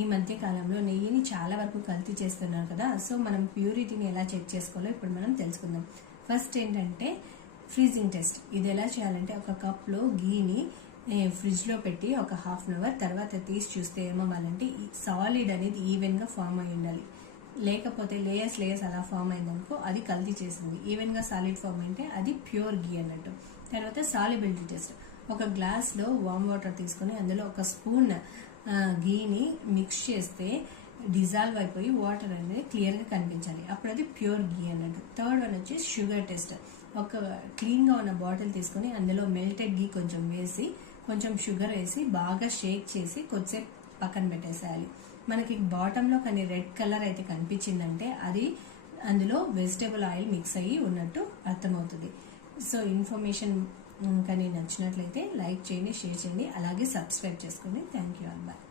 ఈ మధ్య కాలంలో నెయ్యిని చాలా వరకు కల్తీ చేస్తున్నారు కదా. సో మనం ప్యూరిటీని ఎలా చెక్ చేసుకోవాలో ఇప్పుడు మనం తెలుసుకుందాం. ఫస్ట్ ఏంటంటే ఫ్రీజింగ్ టెస్ట్. ఇది ఎలా చేయాలంటే ఒక కప్లో గీని ఫ్రిడ్జ్లో పెట్టి ఒక హాఫ్ అన్ అవర్ తర్వాత తీసి చూస్తే ఏమవ్వాలంటే సాలిడ్ అనేది ఈవెన్గా ఫామ్ అయి ఉండాలి. లేకపోతే లేయర్స్ అలా ఫామ్ అయిందనుకో అది కల్తీ చేసింది. ఈవెన్గా సాలిడ్ ఫామ్ అంటే అది ప్యూర్ గీ అన్నట్టు. తర్వాత సాల్యుబిలిటీ టెస్ట్. ఒక గ్లాస్లో వామ్ వాటర్ తీసుకొని అందులో ఒక స్పూన్ గీని మిక్స్ చేస్తే డిజాల్వ్ అయిపోయి వాటర్ అనేది క్లియర్గా కనిపించాలి. అప్పుడు అది ప్యూర్ గీ అన్నట్టు. థర్డ్ వన్ వచ్చి షుగర్ టెస్ట్. ఒక క్లీన్గా ఉన్న బాటిల్ తీసుకొని అందులో మెల్టెడ్ గీ కొంచెం వేసి కొంచెం షుగర్ వేసి బాగా షేక్ చేసి కొద్దిసేపు పక్కన పెట్టేసేయాలి. మనకి బాటంలో కానీ రెడ్ కలర్ అయితే కనిపించిందంటే అది అందులో వెజిటేబుల్ ఆయిల్ మిక్స్ అయ్యి ఉన్నట్టు అర్థమవుతుంది. సో ఇన్ఫర్మేషన్ కానీ నచ్చినట్లయితే లైక్ చేయండి, షేర్ చేయండి, అలాగే సబ్స్క్రైబ్ చేసుకోండి. Thank you. బాయ్.